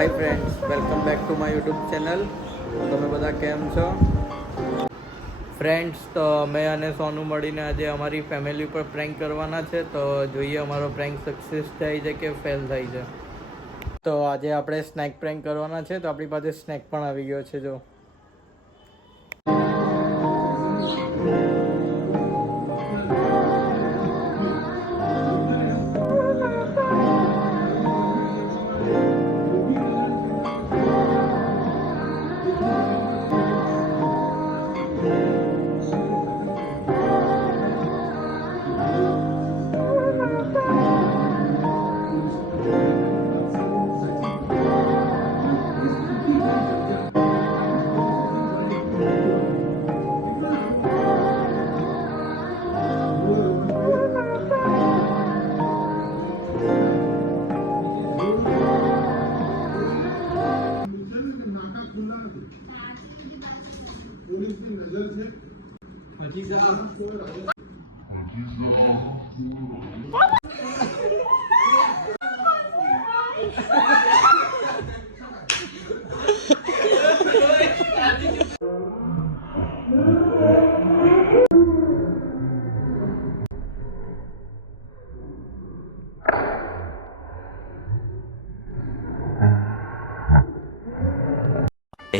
Hi friends, welcome back to my YouTube channel. તમે બધા કેમ છો ફ્રેન્ડ્સ? તો અમે અને સોનુ મળીને આજે અમારી ફેમિલી ઉપર પ્રેન્ક કરવાના છે. તો જોઈએ અમારો પ્રેન્ક સક્સેસ થાય છે કે ફેલ થાય છે. તો આજે આપણે સ્નેક પ્રેન્ક કરવાના છે. તો આપણી પાસે સ્નેક પણ આવી ગયો છે. જો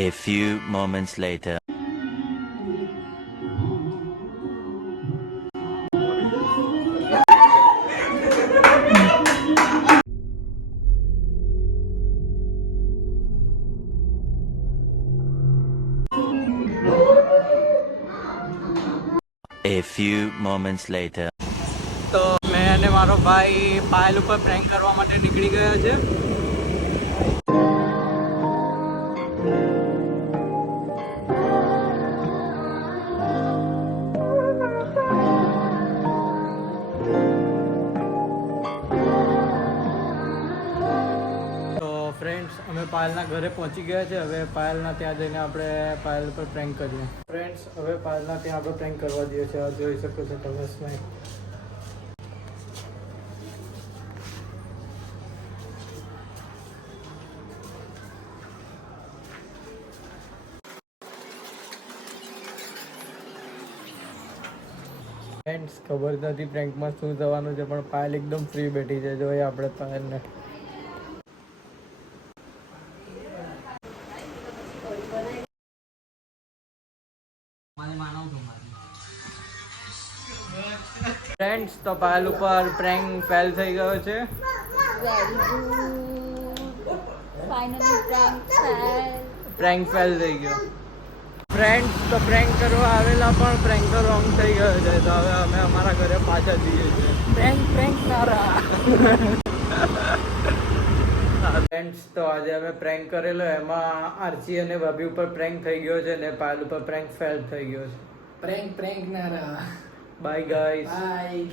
A few moments later. A few moments later. તો મેં અને મારો ભાઈ પાયલ ઉપર પ્રેન્ક કરવા માટે નીકળી ગયા છે. ફ્રેન્ડ્સ, અમે પાયલના ઘરે પહોંચી ગયા છે. હવે પાયલના ત્યાં જઈને આપણે પાયલ પર પ્રેન્ક કરીએ. ફ્રેન્ડ્સ, હવે પાયલના ત્યાં આપણે પ્રેન્ક કરવા જઈએ છીએ. આ જોઈ શકો છો તમે સ્નેક. ફ્રેન્ડ્સ, ખબર નથી પ્રેન્કમાં શું થવાનું છે, પણ પાયલ એકદમ ફ્રી બેઠી છે. જોઈએ આપણે પાયલને. ફ્રેન્ડ્સ, તો પાયલ ઉપર પ્રેન્ક ફેલ થઈ ગયો છે. પ્રેન્ક ફેલ થઈ ગયો. ફ્રેન્ડ્સ, તો પ્રેન્ક કરવા આવેલા પણ પ્રેન્ક રોંગ થઈ ગયો છે. તો હવે અમે અમારા ઘરે પાછા જઈએ છીએ. પ્રેન્ક ના ફ્રેન્ડ્સ, તો આજે અમે પ્રેન્ક કરેલો એમાં આરસી અને ભાભી ઉપર પ્રેન્ક થઈ ગયો છે ને પાયલ ઉપર પ્રેન્ક ફેલ થઈ ગયો છે. પ્રેન્ક ના રહા. Bye guys. બાય.